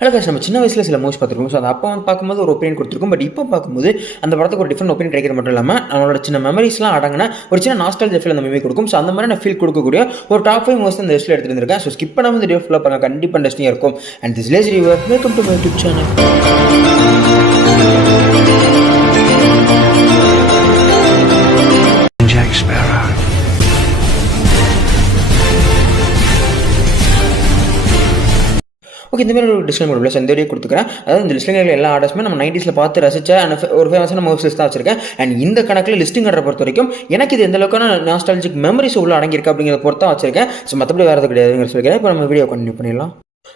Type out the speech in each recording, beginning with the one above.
இல்லை guys, நம்ம சின்ன வயசில் சில மூவிஸ் பார்த்துருக்கோம். ஸோ அது அப்போ வந்து பார்க்கும்போது ஒரு ஒப்பீனியன் கொடுத்துருக்கோம். பட் இப்போ பார்க்கும்போது அந்த படத்துக்கு ஒரு டிஃப்ரெண்ட் ஒப்பீனியன் கிடைக்கிற மட்டும் இல்லாமல் நம்மளோட சின்ன மெமரிஸ்லாம் அடங்கின ஒரு சின்ன நாஸ்டாலஜி ஃபீல் அந்த மூவி கொடுக்கும். ஸோ அந்த மாதிரி நான் ஃபீல் கொடுக்கக்கூடிய ஒரு டாப் 5 மூவிஸ் இந்த லிஸ்ட்டில் எடுத்துட்டு இருக்கேன். ஸோ ஸ்கிப் பண்ணாமல் இந்த வீடியோ ஃபுல்லாக பாருங்க, கண்டிப்பாக இன்ட்ரெஸ்டிங்காக இருக்கும். And this lace reviewer, welcome to my YouTube channel. Jack Sparrow. Okay, இந்த மாதிரி ஒரு டிஸ்க்ளைமர் ப்ளஸ் இந்த வீடியோ கொடுத்துக்கிறேன். அதாவது இந்த லிஸ்டிங்கில் எல்லா ஆர்டர்ஸுமே நம்ம 90s பார்த்து ரசிச்ச ஒரு ஃபேமஸான மூவிஸ் தான் வச்சிருக்கேன். அண்ட் இந்த கணக்கில் லிஸ்டிங் ஆர்டர் பொறுத்த வரைக்கும் எனக்கு இது எந்த அளவுக்கான நாஸ்டாலஜிக் மெமரிஸ் உள்ள அடங்கியிருக்கு அப்படிங்கிறத பொறுத்து தான் வச்சிருக்கேன். ஸோ மற்றபடி வேறு கிடையாதுங்கிற சொல்லிக்கிறேன். இப்போ நம்ம வீடியோ கண்டினியூ பண்ணிடலாம்.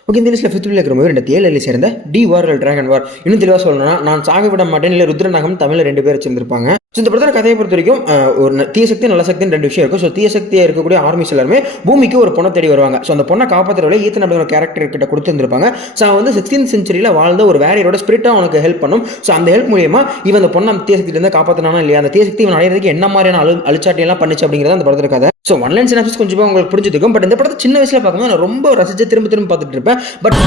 ஓகே, இந்த லிஸ்ட்டில் 5th இருக்கிற மூவி 2007 சேர்ந்த டி வார் டிராகன் வார். இன்னும் தெளிவாக சொல்லணும்னா, நான் சாக விட மாட்டேன் இல்லை ருத்ரநாகம் தமிழில் 2 பேர் வச்சிருந்திருப்பாங்க. ஸோ இந்த படத்தோட கதையை பொறுத்த வரைக்கும் ஒரு தீய சக்தி நல்ல சக்தின்னு 2 விஷயம் இருக்கும். ஸோ தீய சக்தியாக இருக்கக்கூடிய ஆர்மிஸ் எல்லாருமே பூமிக்கு ஒரு பொண்ணை தேடி வருவாங்க. ஸோ அந்த பொண்ணை காப்பாற்றுறவளை ஈத்தன் அப்படிங்கிற கேரக்டர் கிட்ட கொடுத்துருந்துருப்பாங்க. ஸோ அவன் வந்து 16th செஞ்சுரியில் வாழ்ந்த ஒரு வேரியரோட ஸ்பிரிட்டாக அவனுக்கு ஹெல்ப் பண்ணும். ஸோ அந்த ஹெல்ப் மூலியமா இவன் அந்த பொண்ணை தீய சக்தியிலேருந்து காப்பாற்றினானா இல்லையா, அந்த தீய சக்தி இவன் அடையிறதுக்கு என்ன மாதிரியான அழிச்சாட்டியெல்லாம் பண்ணிச்சு அப்படிங்கிறது அந்த படத்தோட கதை. ஸோ ஒன்லைன் சினாப்சிஸ் கொஞ்சம் உங்களுக்கு புரிஞ்சுக்கும். பட் இந்த படத்தை சின்ன வயசில் பார்க்கும்போது நான் ரொம்ப ரசிச்சு திரும்ப பார்த்துட்டு இருப்பேன். பட்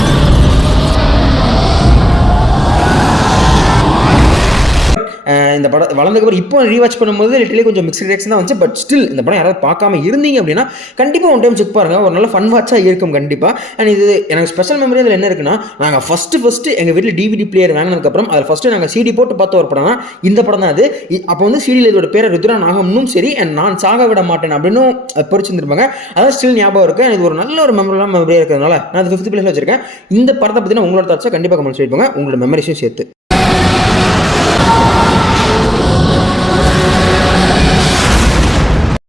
இந்த படம் வளர்ந்ததுக்கப்புறம் இப்போ ரீவாச் பண்ணும்போது லிட்டரலி கொஞ்சம் மிக்ஸ்ட் ரியாக்ஷன் தான் வந்துச்சு. பட் ஸ்டில் இந்த படம் யாராவது பார்க்காம இருந்தீங்க அப்படின்னா கண்டிப்பாக ஒன் டைம் செக் பாருங்க, ஒரு நல்ல ஃபன் வாட்சாக இருக்கும் கண்டிப்பாக. அண்ட் இது எனக்கு ஸ்பெஷல் மெமரி அதில் என்ன இருக்குன்னா, நாங்கள் ஃபஸ்ட்டு எங்கள் வீட்டில் டிவிடி பிளேயர் வாங்கினதுக்கப்புறம் அதில் ஃபஸ்ட்டு நாங்கள் சிடி போட்டு பார்த்த ஒரு படம்னா இந்த படம் தான். அது அப்போ வந்து சிடியில் இதோட பேரை ருத்ரநாகம்னும் சரி அண்ட் நான் சாக விட மாட்டேன் அப்படின்னு பொறிச்சிருந்துருப்பாங்க. அதான் ஸ்டில் ஞாபகம் இருக்குது. இது ஒரு நல்ல ஒரு மெமரியாக இருக்கிறதுனால நான் அது 5th பிளேஸில் வச்சிருக்கேன். இந்த படத்தை பற்றின உங்களோட தாட்ஸை கண்டிப்பாக கமெண்ட் சொல்லிப்போங்க, உங்களோட மெமரிஸையும் சேர்த்து.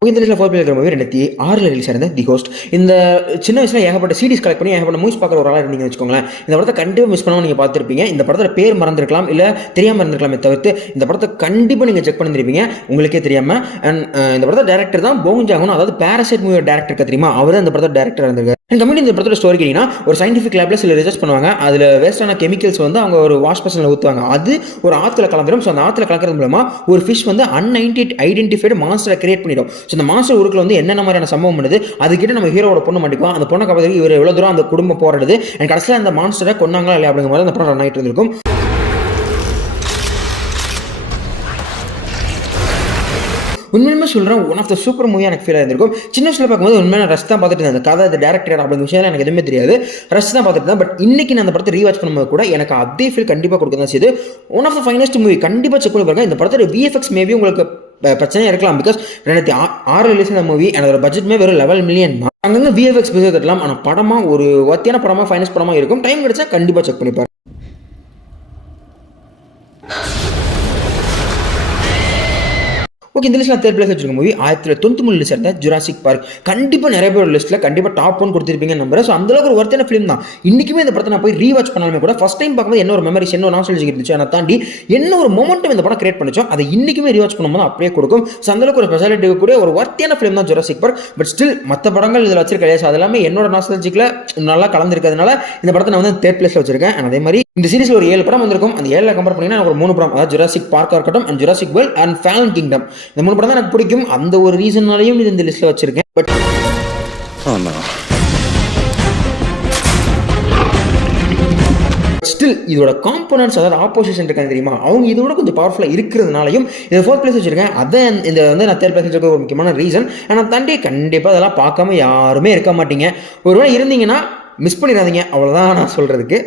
இந்த லிஸ்ட்டில் 4th இருக்கிற மூவி 2006 ரிலீஸ் ஆயிருந்த தி ஹோஸ்ட். இந்த சின்ன வயசில் ஏகப்பட்ட சீரிஸ் கலெக்ட் பண்ணி ஏகப்பட்ட மூவிஸ் பார்க்குற ஒரு ஆளாக இருந்தீங்கன்னு வச்சுக்கோங்களேன். இந்த படத்தை கண்டிப்பாக மிஸ் பண்ணாமல் நீங்கள் பார்த்துருப்பீங்க. இந்த படத்தில் பேர் மறந்துருக்கலாம், இல்லை தெரியாமல் இருந்திருக்கலாமே தவிர்த்து இந்த படத்தை கண்டிப்பாக நீங்கள் செக் பண்ணிருப்பீங்க உங்களுக்கே தெரியாமல். அண்ட் இந்த படத்தோட டேரக்டர் தான் போங் ஜாங். அதாவது பேராசைட் மூவியோட டேரக்டர் தெரியுமா, அவர் தான் இந்த படத்தோட டேரக்டர் இருந்திருக்காரு. கம்மிட்டி இந்த படத்தோட ஸ்டோரி கேட்டிங்கன்னா, ஒரு சயின்டிஃபிக் லேபில் சில ரிசர்ச் பண்ணுவாங்க. அதில் வேஸ்டான கெமிக்கல்ஸ் வந்து அவங்க ஒரு வாஷ் பர்சனில் ஊற்றுவாங்க. அது ஒரு ஆற்றுல கலந்துடும். ஸோ அந்த ஆற்றுல கலக்கிறது மூலமாக ஒரு ஃபிஷ் வந்து ஐடென்டிஃபைடு மான்ஸ்டரை கிரியேட் பண்ணிடும். ஸோ இந்த மான்ஸ்டர் ஊருக்குள்ள வந்து என்னென்ன மாதிரியான சம்பவம் பண்ணுது, அதுக்கிட்ட நம்ம ஹீரோட பொண்ணு மாட்டிக்கும். அந்த பொண்ணை காப்பாற்றி இவர் எவ்வளோ தூரம் அந்த குடும்பம் போராடுது, அண்ட் கடைசியில் அந்த மான்ஸ்டரை கொன்னாங்களா இல்லையா அப்படிங்கிற மாதிரி அந்த படம் ரன் ஆகிட்டு இருந்திருக்கும். உண்மையுமே சொல்கிறேன், ஒன் ஆஃப் த சூப்பர் மூவியாக எனக்கு ஃபீல் ஆயிருக்கும். சின்ன வயசில் பார்க்கும்போது உண்மையான ரஷ் தான் பார்த்துட்டு இருந்தேன். கதை அது டேரக்டர் அப்படிங்கிற விஷயம் எனக்கு எதுவுமே தெரியாது, ரஷ் தான் பார்த்துட்டு இருந்தேன். பட் இன்னைக்கு நான் அந்த படத்தை ரீவாச் பண்ணும்போது கூட எனக்கு அதே ஃபீல் கண்டிப்பாக கொடுக்க தான் செய்யுது. One of the finest movie, கண்டிப்பாக செக் பண்ணி பாருங்க. இந்த படத்தோட VFX மேபி உங்களுக்கு பிரச்சனையாக இருக்கலாம். பிகாஸ் 2006 ரிலீஸ் ஆன மூவி, அதோட பட்ஜெட்மே வெறும் 11 மில்லியன் தான். அங்கங்கே VFX பேச கட்டலாம். ஆனால் படமாக ஒரு வத்தியான படமாக ஃபைனஸ்ட் படமாக இருக்கும். டைம் கிடைச்சா கண்டிப்பாக செக் பண்ணி பாருங்க. ஓகே, இந்த லிஸ்ட்டில் 3rd பிளேஸ் வச்சிருக்க மூவி 1993 சேர்ந்த ஜுராசிக் பார்க். கண்டிப்பாக நிறைய பேர் லிஸ்ட்டில் கண்டிப்பாக டாப் 1 கொடுத்துருப்பீங்க நம்புறேன். ஸோ அந்தளவுக்கு ஒரு ஒர்த்தான ஃபிலிம் தான். இன்றைக்குமே இந்த படத்தை நான் போய் ரீவாச் பண்ணாலுமே கூட ஃபஸ்ட் டைம் பார்க்கும்போது என்ன ஒரு மெமரிஸ், என்ன ஒரு நாஸ்டாலஜி இருந்துச்சு, அதை தாண்டி என்ன ஒரு மொமெண்டம் இந்த படம் கிரியேட் பண்ணிச்சோ அதை இன்றைக்குமே ரீவாச் பண்ணும்போது அப்படியே கொடுக்கும். ஸோ அந்தளவுக்கு ஒரு ஸ்பெஷாலிட்டி கூட ஒரு ஒர்த்தான ஃபிலிம் தான் ஜுராசிக் பார்க். பட் ஸ்டில் மற்ற படங்கள் இதில் வச்சிருக்கேன். ஸோ அது எல்லாமே என்னோட நாஸ்டாலஜிக்கில் நல்லா கலந்துருக்கிறதுனால இந்த படத்தை நான் வந்து 3rd பிளேஸில் வச்சிருக்கேன். அண்ட் அதே மாதிரி இந்த சீரிஸில் ஒரு 7 படம் வந்திருக்கும். அந்த 7 கம்பேர் பண்ணிங்கன்னா எனக்கு ஒரு 3 படம், அதாவது ஜுராசிக் பார்க்காக இருக்கட்டும் and Jurassic world and fallen kingdom, இந்த 3 படம் தான் எனக்கு பிடிக்கும். அந்த ஒரு ரீசனாலையும் இது இந்த லிஸ்ட்ல வச்சிருக்கேன். பட் ஸ்டில் இதோட காம்போனன்ட்ஸ், அதாவது ஆப்போசிஷன் இருக்காங்க தெரியுமா, அவங்க இதோட கொஞ்சம் பவர்ஃபுல்லாக இருக்கிறதுனாலையும் இதை 4th பிளேஸ் வச்சிருக்கேன். அதை இந்த வந்து நான் 3rd பிளேஸ் வச்சிருக்க ஒரு முக்கியமான ரீசன். ஆனால் தாண்டி கண்டிப்பாக அதெல்லாம் பார்க்காம யாருமே இருக்க மாட்டீங்க. ஒருவேளை இருந்தீங்கன்னா மிஸ் பண்ணிடாதீங்க, அவ்வளோதான் நான் சொல்றதுக்கு.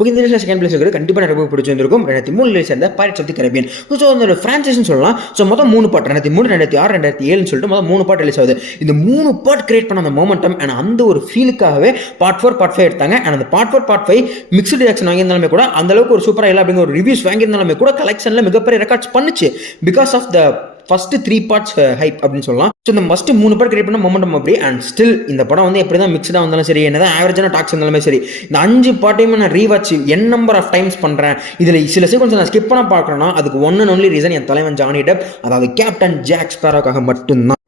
ஓகே, இந்த லிஸ்ட்டில் 2nd பிளேஸ் இருக்கிறது கண்டிப்பாக எனக்கு பிடிச்சிருந்திருக்கும். 2003 சேர்ந்த pirates of the Caribbean. So அந்த ஃப்ரான்ச்சைஸ்னு சொல்லலாம். ஸோ மொத்தம் 3 பார்ட், 2003, 2006, 2007 சொல்லிட்டு மொத்தம் 3 பார்ட் ரிலீஸ் ஆகுது. இந்த 3 பார்ட் கிரியேட் பண்ண அந்த மொமெண்டம் அண்ட் அந்த ஒரு ஃபீலுக்காகவே பார்ட் 4 பார்ட் 5 எடுத்தாங்க. அண்ட் அந்த பார்ட் 4 பார்ட் 5 மிக்ஸ்டு ரியாக்ஷன் வாங்கியிருந்தாலுமே கூட அந்த அளவுக்கு ஒரு சூப்பராக இல்லை அப்படிங்கிற ஒரு ரிவ்யூஸ் வாங்கியிருந்தாலுமே கூட கலெக்ஷனில் மிகப்பெரிய ரெக்கார்ட்ஸ் பண்ணுச்சு. Because of the first 3 parts hype அப்படின்னு சொல்லலாம். ஸோ இந்த ஃபர்ஸ்ட் 3 பார்ட் கிரியேட் பண்ண மொமெண்டம் அப்படி. அண்ட் ஸ்டில் இந்த படம் வந்து எப்படி தான் மிக்ஸ்டாக வந்தாலும் சரி, என்னதான் ஆவரேஜான டாக்ஸ் இருந்தாலுமே சரி, இந்த 5 பார்ட்டையுமே நான் ரீவாச் நம்பர் ஆஃப் டைம்ஸ் பண்ணுறேன். இதில் சில சீக்வன்ஸ் நான் ஸ்கிப் பண்ண பார்க்குறேன்னா அதுக்கு ஒன் அண்ட் ஒன்லி ரீசன் என் தலைவன் ஜானி டெப், அதாவது கேப்டன் ஜாக் ஸ்பேரோக்காக மட்டும்தான்.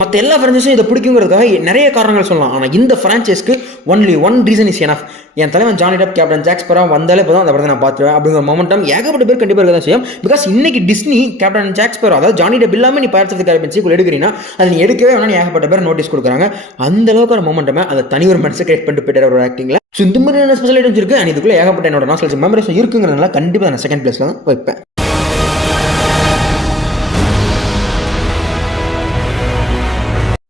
மற்ற மற்ற எல்லா ஃப்ரான்ச்சைஸும் இதை பிடிக்குங்கிறதுக்காக நிறைய காரணங்கள் சொல்லலாம். ஆனால் இந்த ஃப்ரான்ச்சைஸ்க்கு only one reason is enough. என் தலைவன் Johnny Depp captain Jack Sparrow வந்தாலே போதும் அந்த படத்தை நான் பார்த்துருவேன் அப்படிங்கிற மொமெண்டம் ஏகப்பட்ட பேர் கண்டிப்பாக இருக்க தான் செய்யும். பிகாஸ் இன்னைக்கு டிஸ்னி கேப்டன் ஜாக் ஸ்பேரோ அதாவது ஜானி டெப் இல்லாமல் நீ pirates of the Caribbean sequel எடுக்கிறீங்கன்னா அதை நீ எடுக்கவே வேணாம் ஏகப்பட்ட பேர் நோட்டீஸ் கொடுக்குறாங்க. அந்த அளவுக்கு ஒரு மொமெண்டமே அதை தனி ஒரு மனசை கிரியேட் பண்ணிட்டு போயிட்டார் ஒரு ஆக்டிங்கில். ஸோ இந்த மாதிரியான ஸ்பெஷல் ஐட்டம்ஸ் இருக்குது. அண்ட் இதுக்குள்ள ஏகப்பட்ட என்னோட நாஸ்டாலஜிக் மெமரிஸ் இருக்குங்கிறதுனால கண்டிப்பாக நான் செகண்ட் பிளேஸ்ல தான் வைப்பேன்.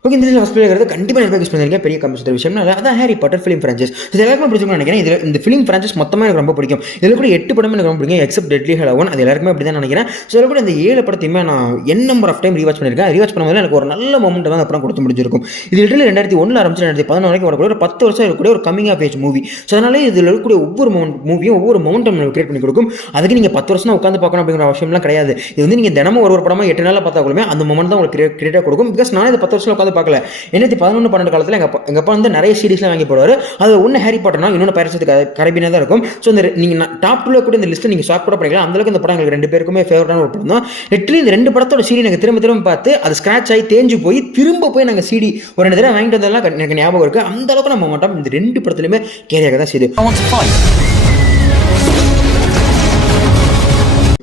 ஓகே, இந்த ஃபஸ்ட் பிளேங்கிறது கண்டிப்பாக நிறைய யூஸ் பண்ணிருக்கேன். பெரிய கம்பெனி விஷயம் அதான் ஹாரி பாட்டர் ஃபிலிம் ஃப்ரான்ச்சைஸ். இது எல்லாருக்கும் பிடிச்சிருக்கும்னு நினைக்கிறேன். இதில் இந்த ஃபிலிம் ஃப்ரான்ச்சைஸ் மொத்தமாக எனக்கு ரொம்ப பிடிக்கும். இதில் கூட 8 படமும் எனக்கு ரொம்ப பிடிக்கும் எக்ஸப்ட் டெட்லி ஹாலோவன். அது எல்லாருக்குமே அப்படி தான் நினைக்கிறேன். ஸோ இதில் கூட இந்த 7 படத்தையுமே நான் நம்பர் ஆஃப் டைம் ரீவாச் பண்ணியிருக்கேன். ரீவாச் பண்ணும்போது எனக்கு ஒரு நல்ல மொமெண்ட் தான் அப்புறம் கொடுத்து முடிஞ்சிருக்கும். இது லிட்டரலி 2001 ஆரம்பிச்சு 2011 வரைக்கும் வரக்கூடிய ஒரு 10 வருஷம் இருக்கக்கூடிய ஒரு coming of age movie. So அதனால இதில் இருக்கக்கூடிய ஒவ்வொரு மூவியும் ஒவ்வொரு மொமெண்டம் கிரியேட் பண்ணி கொடுக்கும். அதுக்கு நீங்கள் 10 வருஷம் உட்காந்து பார்க்கணும் அப்படிங்கிற அவசியம்லாம் கிடையாது. இது வந்து நீங்கள் தினமும் ஒரு படமாக 8 நாளில் பார்த்தாலுமே அந்த மொமெண்ட் தான் உங்களுக்கு கிரியேட்டாக கொடுக்கும். பிகாஸ் நான் இது 10 வருஷம் உட்காந்து பார்க்கல. 2011-12 காலத்தில் எங்கள் அப்பா வந்து நிறைய சீரிஸ்லாம் வாங்கி போடுவார். அது ஒன்று ஹாரி பாட்டர்னா இன்னொன்று பைரட்ஸ் ஆஃப் தி கரீபியன் தான் இருக்கும். ஸோ இந்த நீங்கள் டாப் 2 கூட இந்த லிஸ்ட்டை நீங்கள் ஷாக் கூட பண்ணிக்கலாம். அந்தளவுக்கு இந்த படம் எங்களுக்கு 2 பேருக்குமே ஃபேவரட்டான ஒரு படம் தான். லிட்டரலி இந்த 2 படத்தோட சீடி நாங்கள் திரும்ப பார்த்து அது ஸ்க்ராட்ச் ஆகி தேஞ்சு போய் திரும்ப போய் நாங்கள் சீடி ஒரு 2 தடவை வாங்கிட்டு வந்ததெல்லாம் எனக்கு ஞாபகம் இருக்குது. அந்த அளவுக்கு நம்ம மாட்டோம் இந்த 2 படத்துலையுமே கேரியாக தான் செய்யுது.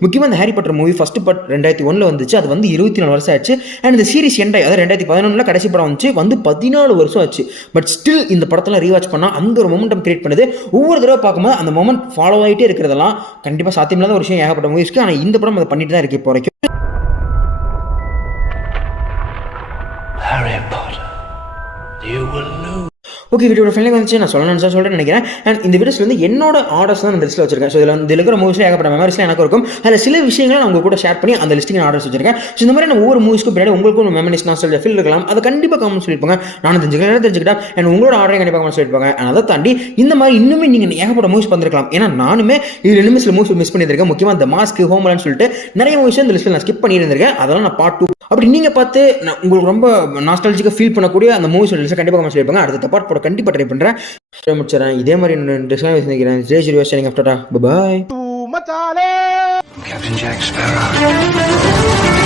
முக்கியமாக இந்த Harry Potter movie first part 2001 வந்துச்சு. அது வந்து 24 வருஷம் ஆச்சு. அண்ட் இந்த சீரிஸ் எண்டாய் அதாவது 2011 கடைசி படம் வந்துச்சு. வந்து 14 வருஷம் ஆச்சு. பட் ஸ்டில் இந்த படத்தெல்லாம் ரீவாச் பண்ணால் அந்த ஒரு மொமெண்டம் கிரியேட் பண்ணுது. ஒவ்வொரு தடவை பார்க்கும்போது அந்த மொமெண்ட் ஃபாலோ ஆகிட்டே இருக்கிறதெல்லாம் கண்டிப்பாக சாத்தியமில்லாத ஒரு விஷயம் ஏகப்பட்ட மூவிஸ்க்கு. ஆனால் இந்த படம் அதை பண்ணிட்டு தான் இருக்கு இப்போ வரைக்கும். ஓகே, வீடியோட ஃபைனல் வந்துச்சு. நான் சொல்கிறேன்னு நினைக்கிறேன். அண்ட் இந்த வீடியோஸில் வந்து என்னோட ஆர்டர்ஸ் தான் இந்த லிஸ்ட்டில் வச்சிருக்கேன். ஸோ இதில் இருக்கிற மூவிஸில் ஏகப்பட்ட மெமரிஸ்லாம் எனக்கு இருக்கும். அதில் சில விஷயங்களை நான் உங்கள் கூட ஷேர் பண்ணி அந்த லிஸ்ட்டிங் ஆர்டர்ஸ் வச்சிருக்கேன். ஸோ இந்த மாதிரி நான் ஒவ்வொரு மூவிஸ்க்கும் பின்னாடி உங்களுக்கும் மெமரிஸ் நான் சொல்ல ஃபீல் இருக்கலாம். அதை கண்டிப்பாக கமெண்ட் சொல்லியிருப்பாங்க. நானும் தெரிஞ்சுக்கிட்டேன். அண்ட் உங்களோட ஆர்டரையும் கண்டிப்பாக கமெண்ட் சொல்லியிருப்பாங்க. அண்ட் அதை தாண்டி இந்த மாதிரி இன்னுமே நீங்கள் ஏகப்பட்ட மூவிஸ் பண்ணிருக்கலாம். ஏன்னா நானுமே இதில் இன்னுமே சில மூவிஸ் மிஸ் பண்ணியிருக்கேன். முக்கியமாக இந்த மாஸ்க் ஹோம்லான்னு சொல்லிட்டு நிறைய மூவிஸ் இந்த லிஸ்ட்டில் நான் ஸ்கிப் பண்ணியிருந்திருக்கேன். அதெல்லாம் நான் பார்ட் 2 அப்படி நீங்கள் பார்த்து நான் உங்களுக்கு ரொம்ப நாஸ்டாலஜிக்காக ஃபீல் பண்ணக்கூடிய அந்த மூவிஸ் லிஸ்ட்டை கண்டிப்பாக கமெண்ட் சொல்லியிருப்பாங்க. அடுத்த பார்ட் போட கண்டிப்பாக ட்ரை பண்ணுறேன். முடிச்சிடறேன். இதே மாதிரி நினைக்கிறேன். Bye. Captain Jack Sparrow.